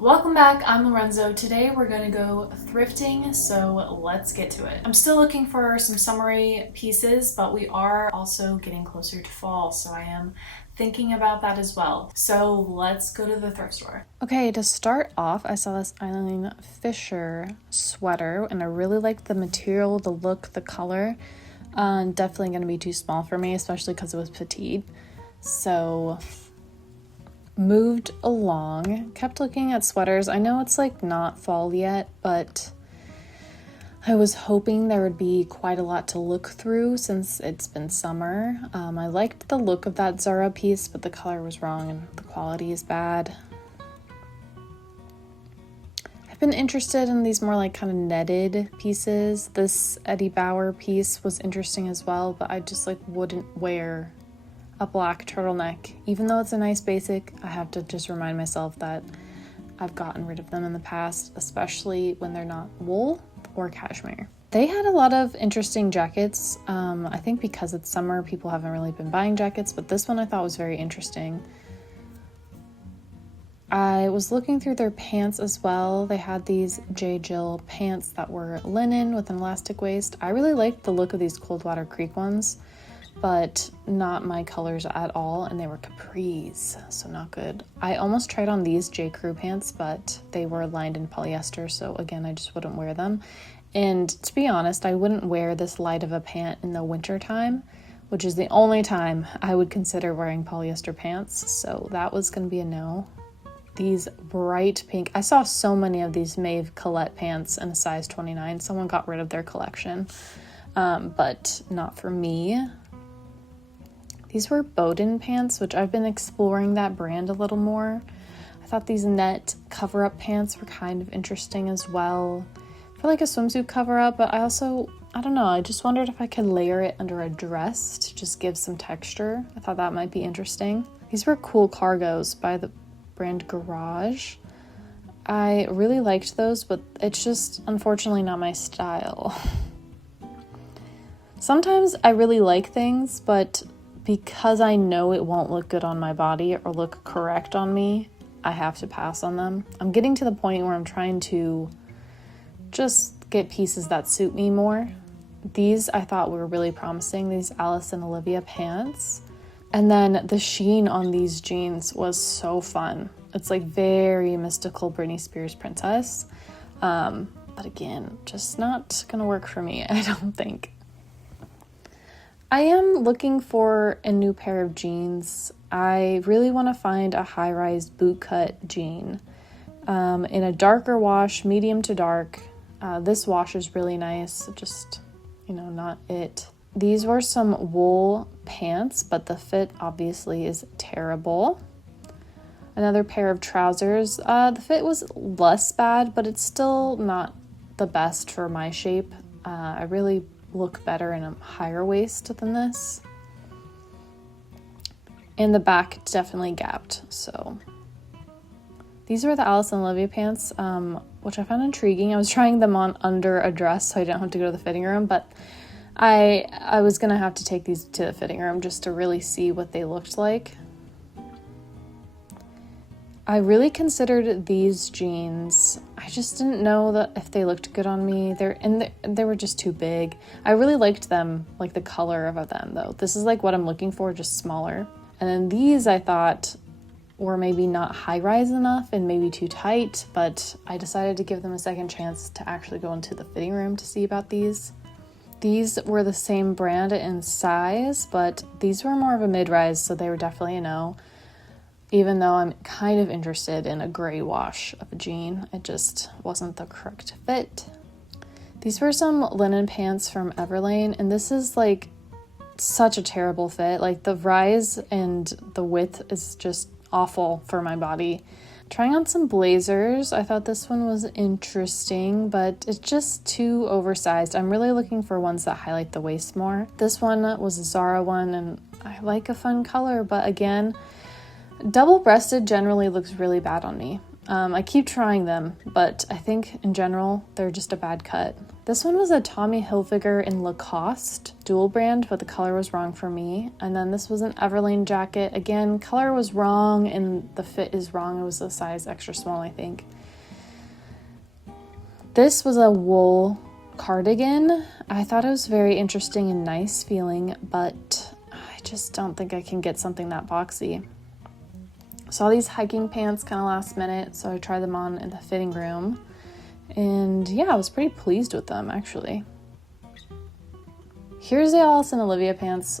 Welcome back, I'm Lorenzo. Today we're gonna go thrifting, so let's get to it. I'm still looking for some summery pieces, but we are also getting closer to fall, so I am thinking about that as well. So let's go to the thrift store. Okay, to start off, I saw this Eileen Fisher sweater, and I really liked the material, the look, the color. Definitely gonna be too small for me, especially because it was petite. So moved along, kept looking at sweaters. I know it's like not fall yet, but I was hoping there would be quite a lot to look through since it's been summer. I liked the look of that Zara piece, but the color was wrong and the quality is bad. I've been interested in these more like kind of netted pieces. This Eddie Bauer piece was interesting as well, but I just like wouldn't wear a black turtleneck. Even though it's a nice basic, I have to just remind myself that I've gotten rid of them in the past, especially when they're not wool or cashmere. They had a lot of interesting jackets. I think because it's summer, people haven't really been buying jackets, but this one I thought was very interesting. I was looking through their pants as well. They had these J. Jill pants that were linen with an elastic waist. I really liked the look of these Coldwater Creek ones, but not my colors at all, and they were capris, so not good. I almost tried on these J. Crew pants, but they were lined in polyester, so again, I just wouldn't wear them. And to be honest, I wouldn't wear this light of a pant in the winter time, which is the only time I would consider wearing polyester pants, so that was gonna be a no. These bright pink, I saw so many of these Maeve Colette pants in a size 29. Someone got rid of their collection, but not for me. These were Bowden pants, which I've been exploring that brand a little more. I thought these net cover-up pants were kind of interesting as well. For like a swimsuit cover-up, but I don't know, I just wondered if I could layer it under a dress to just give some texture. I thought that might be interesting. These were cool cargos by the brand Garage. I really liked those, but it's just unfortunately not my style. Sometimes I really like things, but because I know it won't look good on my body or look correct on me, I have to pass on them. I'm getting to the point where I'm trying to just get pieces that suit me more. These I thought were really promising, these Alice and Olivia pants. And then the sheen on these jeans was so fun. It's like very mystical Britney Spears princess. But again, just not gonna work for me, I don't think. I am looking for a new pair of jeans. I really want to find a high-rise bootcut jean in a darker wash, medium to dark. This wash is really nice, just, not it. These were some wool pants, but the fit obviously is terrible. Another pair of trousers. The fit was less bad, but it's still not the best for my shape. I really look better in a higher waist than this. And the back definitely gapped, so. These were the Alice and Olivia pants, which I found intriguing. I was trying them on under a dress so I didn't have to go to the fitting room, but I was gonna have to take these to the fitting room just to really see what they looked like. I really considered these jeans. I just didn't know that if they looked good on me. They were just too big. I really liked them, like the color of them though. This is like what I'm looking for, just smaller. And then these I thought were maybe not high rise enough and maybe too tight, but I decided to give them a second chance to actually go into the fitting room to see about these. These were the same brand in size, but these were more of a mid-rise, so they were definitely a no. Even though I'm kind of interested in a gray wash of a jean, it just wasn't the correct fit. These were some linen pants from Everlane, and this is like such a terrible fit. Like the rise and the width is just awful for my body. Trying on some blazers, I thought this one was interesting, but it's just too oversized. I'm really looking for ones that highlight the waist more. This one was a Zara one, and I like a fun color, but again, double-breasted generally looks really bad on me. I keep trying them, but I think in general, they're just a bad cut. This one was a Tommy Hilfiger in Lacoste dual brand, but the color was wrong for me. And then this was an Everlane jacket. Again, color was wrong and the fit is wrong. It was a size extra small, I think. This was a wool cardigan. I thought it was very interesting and nice feeling, but I just don't think I can get something that boxy. Saw these hiking pants kind of last minute, so I tried them on in the fitting room. And yeah, I was pretty pleased with them, actually. Here's the Alice and Olivia pants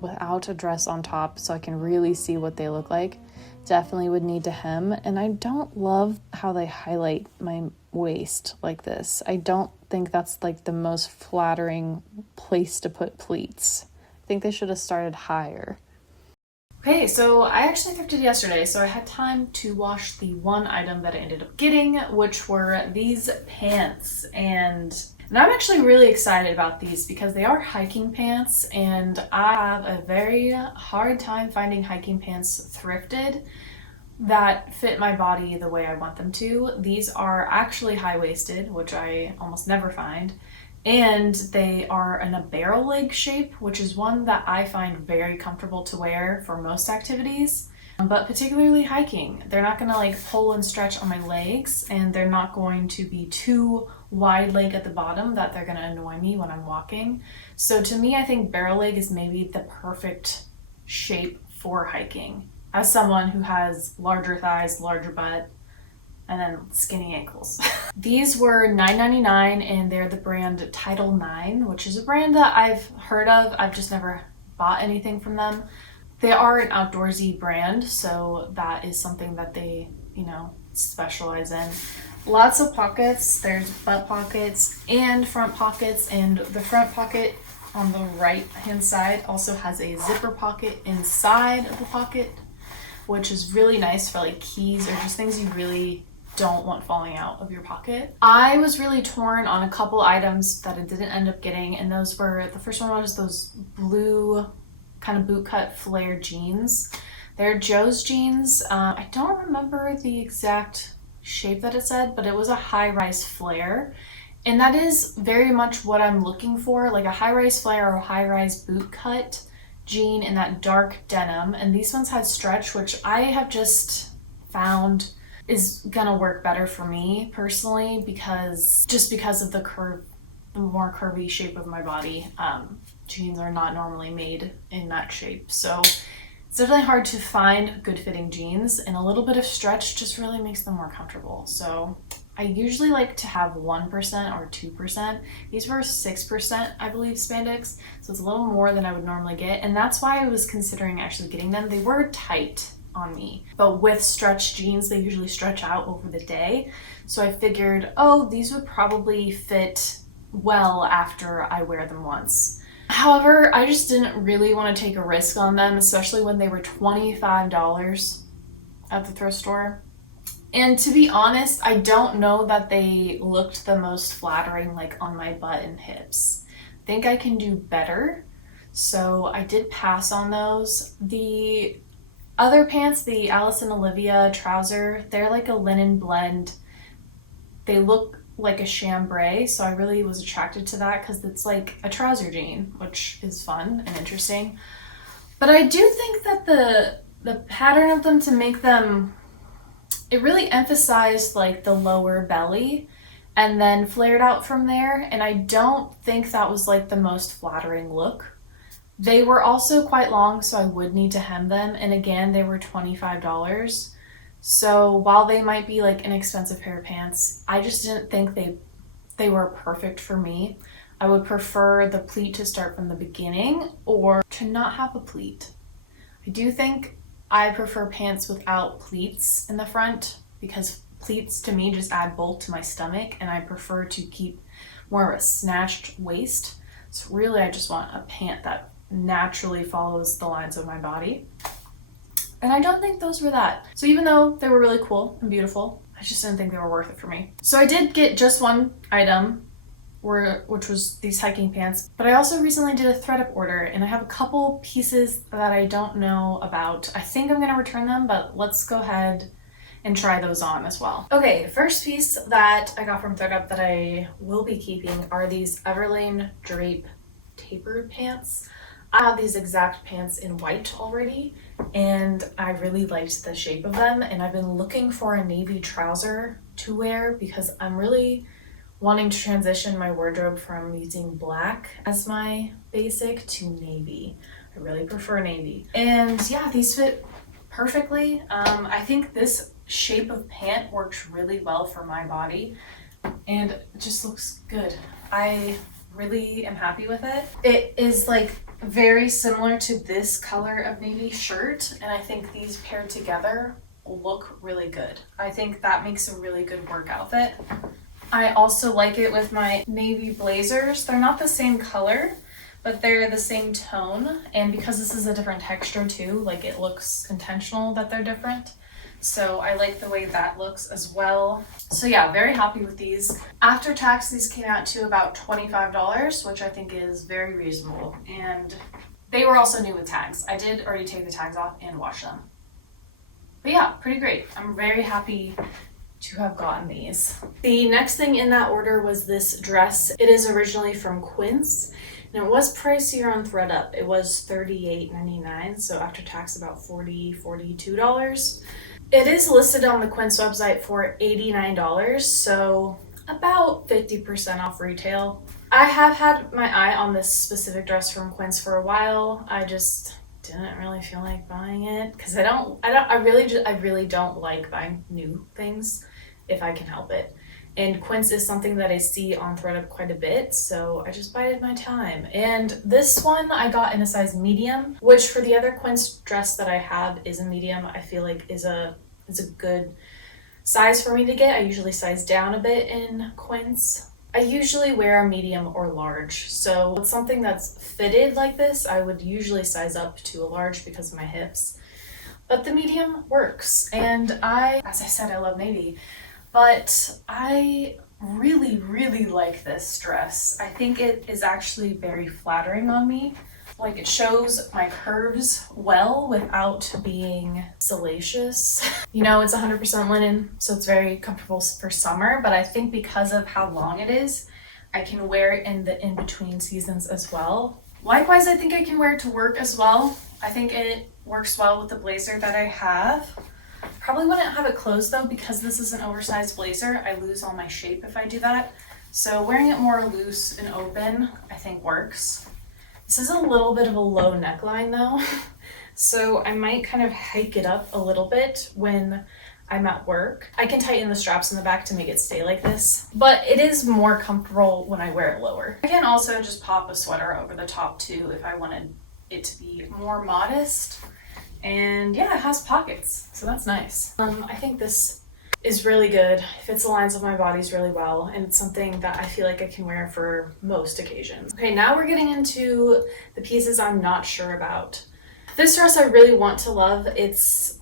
without a dress on top, so I can really see what they look like. Definitely would need to hem, and I don't love how they highlight my waist like this. I don't think that's like the most flattering place to put pleats. I think they should have started higher. Okay, so I actually thrifted yesterday, so I had time to wash the one item that I ended up getting, which were these pants. And I'm actually really excited about these because they are hiking pants, and I have a very hard time finding hiking pants thrifted that fit my body the way I want them to. These are actually high-waisted, which I almost never find. And they are in a barrel leg shape, which is one that I find very comfortable to wear for most activities, but particularly hiking. They're not gonna like pull and stretch on my legs, and they're not going to be too wide leg at the bottom that they're gonna annoy me when I'm walking. So to me, I think barrel leg is maybe the perfect shape for hiking. As someone who has larger thighs, larger butt, and then skinny ankles. These were $9.99 and they're the brand Title IX, which is a brand that I've heard of. I've just never bought anything from them. They are an outdoorsy brand, so that is something that they, specialize in. Lots of pockets. There's butt pockets and front pockets, and the front pocket on the right hand side also has a zipper pocket inside of the pocket, which is really nice for like keys or just things you really don't want falling out of your pocket. I was really torn on a couple items that I didn't end up getting, and those were, the first one was those blue kind of bootcut flare jeans. They're Joe's jeans. I don't remember the exact shape that it said, but it was a high-rise flare. And that is very much what I'm looking for, like a high-rise flare or a high-rise bootcut jean in that dark denim. And these ones had stretch, which I have just found is gonna work better for me personally, because of the more curvy shape of my body. Jeans are not normally made in that shape, so it's definitely hard to find good fitting jeans, and a little bit of stretch just really makes them more comfortable. So I usually like to have 1% or 2%. These were 6%, I believe, spandex, so it's a little more than I would normally get, and that's why I was considering actually getting them. They were tight on me, but with stretch jeans, they usually stretch out over the day, so I figured, these would probably fit well after I wear them once. However, I just didn't really want to take a risk on them, especially when they were $25 at the thrift store. And to be honest, I don't know that they looked the most flattering, like on my butt and hips. I think I can do better, so I did pass on those. The other pants, the Alice and Olivia trouser, they're like a linen blend. They look like a chambray, so I really was attracted to that because it's like a trouser jean, which is fun and interesting. But I do think that the pattern of them, to make them, it really emphasized like the lower belly and then flared out from there, and I don't think that was like the most flattering look. They were also quite long, so I would need to hem them, and again, they were $25. So while they might be like an expensive pair of pants, I just didn't think they were perfect for me. I would prefer the pleat to start from the beginning or to not have a pleat. I do think I prefer pants without pleats in the front, because pleats to me just add bulk to my stomach, and I prefer to keep more of a snatched waist. So really I just want a pant that naturally follows the lines of my body. And I don't think those were that. So even though they were really cool and beautiful, I just didn't think they were worth it for me. So I did get just one item, which was these hiking pants, but I also recently did a ThredUp order, and I have a couple pieces that I don't know about. I think I'm gonna return them, but let's go ahead and try those on as well. Okay, first piece that I got from ThredUp that I will be keeping are these Everlane drape tapered pants. I have these exact pants in white already, and I really liked the shape of them, and I've been looking for a navy trouser to wear because I'm really wanting to transition my wardrobe from using black as my basic to navy. I really prefer navy. And yeah, these fit perfectly. I think this shape of pant works really well for my body and it just looks good. I really am happy with it. It is like very similar to this color of navy shirt, and I think these paired together look really good. I think that makes a really good work outfit. I also like it with my navy blazers. They're not the same color, but they're the same tone, and because this is a different texture too, like it looks intentional that they're different. So I like the way that looks as well. So yeah, very happy with these. After tax, these came out to about $25, which I think is very reasonable. And they were also new with tags. I did already take the tags off and wash them. But yeah, pretty great. I'm very happy to have gotten these. The next thing in that order was this dress. It is originally from Quince, and it was pricier on ThredUp. It was $38.99, so after tax about $42. It is listed on the Quince website for $89, so about 50% off retail. I have had my eye on this specific dress from Quince for a while. I just didn't really feel like buying it because I really don't like buying new things if I can help it. And Quince is something that I see on ThredUp quite a bit, so I just bided my time. And this one I got in a size medium, which for the other Quince dress that I have is a medium. I feel like is a good size for me to get. I usually size down a bit in Quince. I usually wear a medium or large, so with something that's fitted like this, I would usually size up to a large because of my hips. But the medium works, and as I said, I love navy. But I really, really like this dress. I think it is actually very flattering on me. Like it shows my curves well without being salacious. You know, it's 100% linen, so it's very comfortable for summer, but I think because of how long it is, I can wear it in the in-between seasons as well. Likewise, I think I can wear it to work as well. I think it works well with the blazer that I have. Probably wouldn't have it closed though because this is an oversized blazer. I lose all my shape if I do that. So wearing it more loose and open, I think works. This is a little bit of a low neckline though, so I might kind of hike it up a little bit when I'm at work. I can tighten the straps in the back to make it stay like this, but it is more comfortable when I wear it lower. I can also just pop a sweater over the top too if I wanted it to be more modest. And yeah, it has pockets, so that's nice. I think this is really good. It fits the lines of my bodies really well, and it's something that I feel like I can wear for most occasions. Okay, now we're getting into the pieces I'm not sure about. This dress I really want to love. The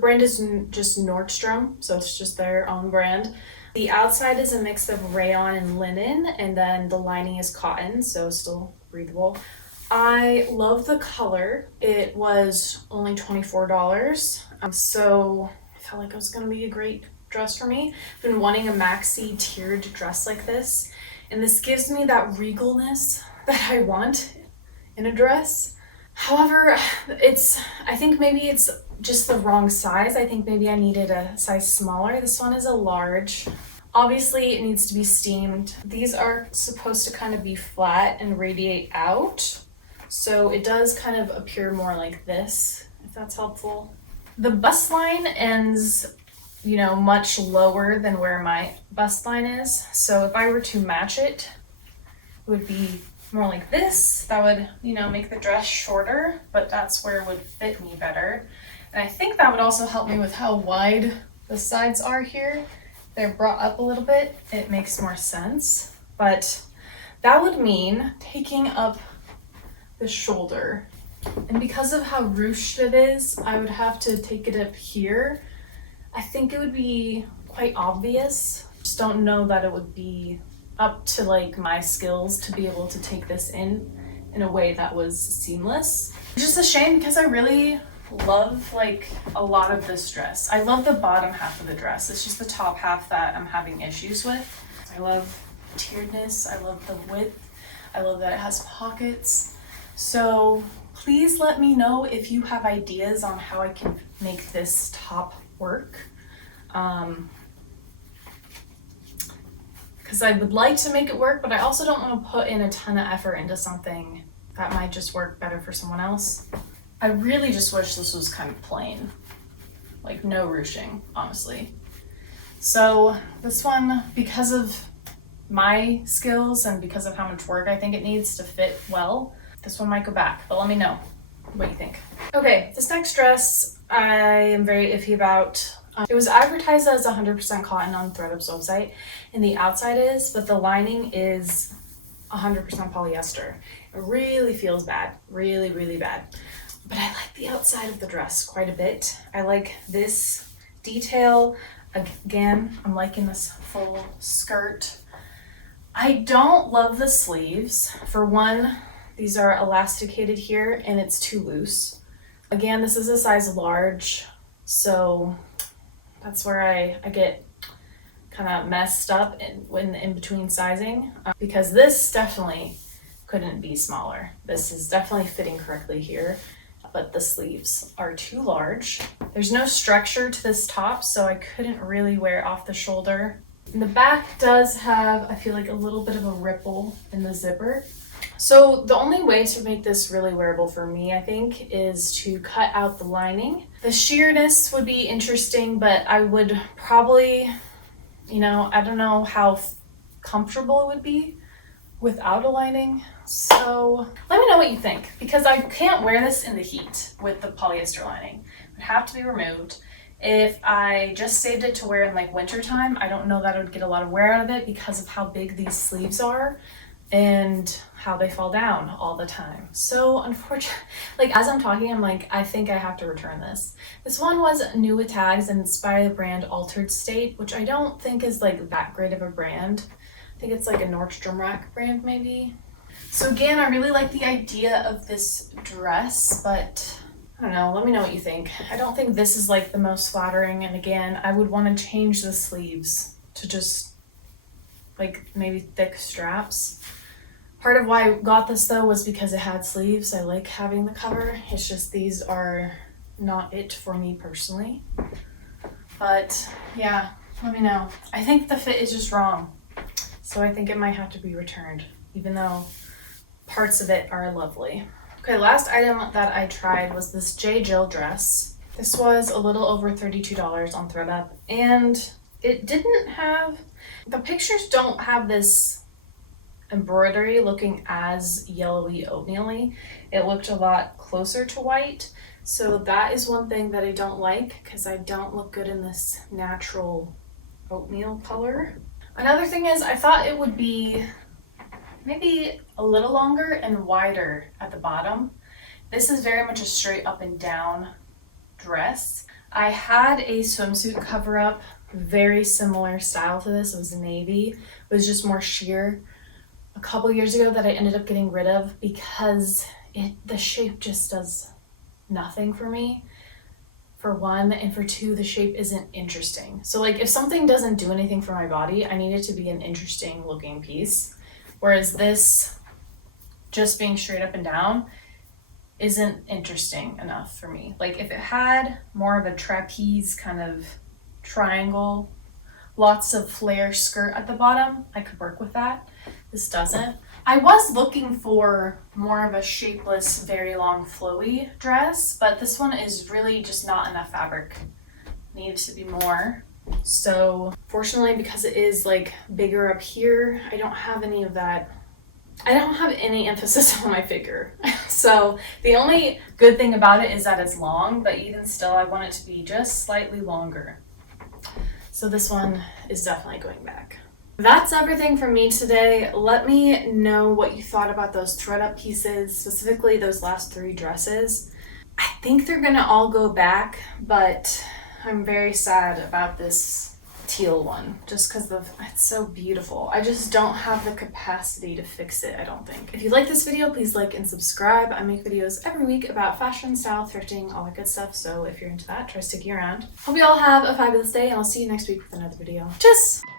brand is just Nordstrom, so it's just their own brand. The outside is a mix of rayon and linen, and then the lining is cotton, so still breathable. I love the color. It was only $24, so I felt like it was gonna be a great dress for me. I've been wanting a maxi tiered dress like this, and this gives me that regalness that I want in a dress. However, I think maybe it's just the wrong size. I think maybe I needed a size smaller. This one is a large. Obviously, it needs to be steamed. These are supposed to kind of be flat and radiate out. So it does kind of appear more like this, if that's helpful. The bust line ends, much lower than where my bust line is. So if I were to match it, it would be more like this. That would, make the dress shorter, but that's where it would fit me better. And I think that would also help me with how wide the sides are here. They're brought up a little bit. It makes more sense. But that would mean taking up the shoulder, and because of how ruched it is, I would have to take it up here. I think it would be quite obvious. Just don't know that it would be up to like my skills to be able to take this in a way that was seamless. It's just a shame because I really love like a lot of this dress. I love the bottom half of the dress. It's just the top half that I'm having issues with. I love tieredness. I love the width. I love that it has pockets. So please let me know if you have ideas on how I can make this top work. Because I would like to make it work, but I also don't want to put in a ton of effort into something that might just work better for someone else. I really just wish this was kind of plain, like no ruching, honestly. So this one, because of my skills and because of how much work I think it needs to fit well, this one might go back, but let me know what you think. Okay, this next dress I am very iffy about. It was advertised as 100% cotton on ThredUp's website, and the outside is, but the lining is 100% polyester. It really feels bad, really, really bad. But I like the outside of the dress quite a bit. I like this detail. Again, I'm liking this full skirt. I don't love the sleeves. For one, these are elasticated here and it's too loose. Again, this is a size large, so that's where I get kind of messed up in between sizing, because this definitely couldn't be smaller. This is definitely fitting correctly here, but the sleeves are too large. There's no structure to this top, so I couldn't really wear it off the shoulder. And the back does have, I feel like, a little bit of a ripple in the zipper. So the only way to make this really wearable for me, I think, is to cut out the lining. The sheerness would be interesting, but I would probably, I don't know how comfortable it would be without a lining. So let me know what you think, because I can't wear this in the heat with the polyester lining. It would have to be removed. If I just saved it to wear in like winter time, I don't know that I would get a lot of wear out of it because of how big these sleeves are and how they fall down all the time. So unfortunately, like as I'm talking, I'm like, I think I have to return this. This one was new with tags and it's by the brand Altered State, which I don't think is like that great of a brand. I think it's like a Nordstrom Rack brand maybe. So again, I really like the idea of this dress, but I don't know, let me know what you think. I don't think this is like the most flattering, and again, I would want to change the sleeves to just like maybe thick straps. Part of why I got this though was because it had sleeves. I like having the cover. It's just these are not it for me personally. But yeah, let me know. I think the fit is just wrong. So I think it might have to be returned, even though parts of it are lovely. Okay, last item that I tried was this J. Jill dress. This was a little over $32 on ThredUp, and it didn't have, the pictures don't have this embroidery looking as yellowy oatmeal-y. It looked a lot closer to white, so that is one thing that I don't like, because I don't look good in this natural oatmeal color. Another thing is I thought it would be maybe a little longer and wider at the bottom. This is very much a straight up and down dress. I had a swimsuit cover up, very similar style to this. It was navy. It was just more sheer a couple years ago that I ended up getting rid of because the shape just does nothing for me, for one, and for two, the shape isn't interesting. So like if something doesn't do anything for my body, I need it to be an interesting looking piece. Whereas this, just being straight up and down, isn't interesting enough for me. Like if it had more of a trapeze kind of triangle, lots of flare skirt at the bottom, I could work with that. This doesn't. I was looking for more of a shapeless, very long flowy dress, but this one is really just not enough fabric. Needs to be more. So fortunately, because it is like bigger up here, I don't have any of that. I don't have any emphasis on my figure. So the only good thing about it is that it's long, but even still, I want it to be just slightly longer. So this one is definitely going back. That's everything from me today. Let me know what you thought about those ThredUp pieces, specifically those last 3 dresses. I think they're gonna all go back, but I'm very sad about this teal one just because it's so beautiful. I just don't have the capacity to fix it, I don't think. If you like this video, please like and subscribe. I make videos every week about fashion, style, thrifting, all that good stuff. So if you're into that, try sticking around. Hope you all have a fabulous day, and I'll see you next week with another video. Tschüss!